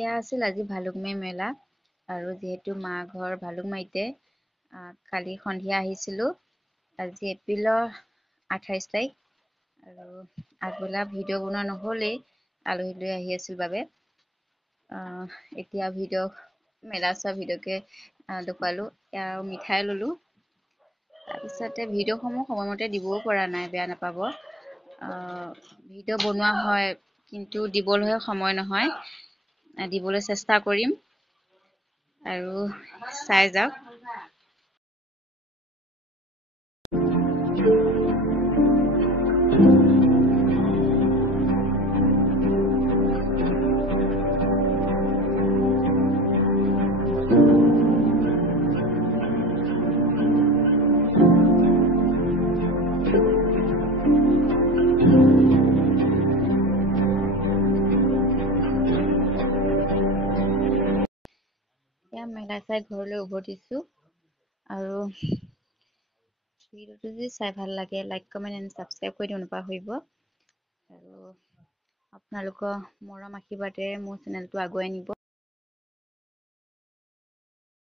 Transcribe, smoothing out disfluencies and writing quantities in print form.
এয়া আছিল আজি ভালুকমাৰী মেলা আৰু যিহেতু মা ঘৰ ভালুকমাৰীতে কালি সন্ধিয়া আহিছিলোঁ। আজি এপ্ৰিলৰ 28 তাৰিখ আৰু আগবেলা ভিডিঅ' বনোৱা নহ'লেই আলহী লৈ আহি আছিল বাবে। এতিয়া মেলা চোৱা ভিডিঅ'কে দেখুৱালোঁ। আৰু মিঠাই ল'লোঁ। তাৰপিছতে ভিডিঅ'সমূহ সময়মতে দিবও পৰা নাই, বেয়া নাপাব। ভিডিঅ' বনোৱা হয় কিন্তু দিবলৈহে সময় নহয়। দিবলৈ চেষ্টা কৰিম আৰু চাই যাওক। এয়া মেলা চাই ঘৰলৈ উভতিছোঁ আৰু ভিডিঅ'টো যদি চাই ভাল লাগে লাইক কমেণ্ট এণ্ড ছাবস্ক্ৰাইব কৰি দিব নাপাহৰিব। আৰু আপোনালোকৰ মৰম আশীৰ্বাদেৰে মোৰ চেনেলটো আগুৱাই নিব।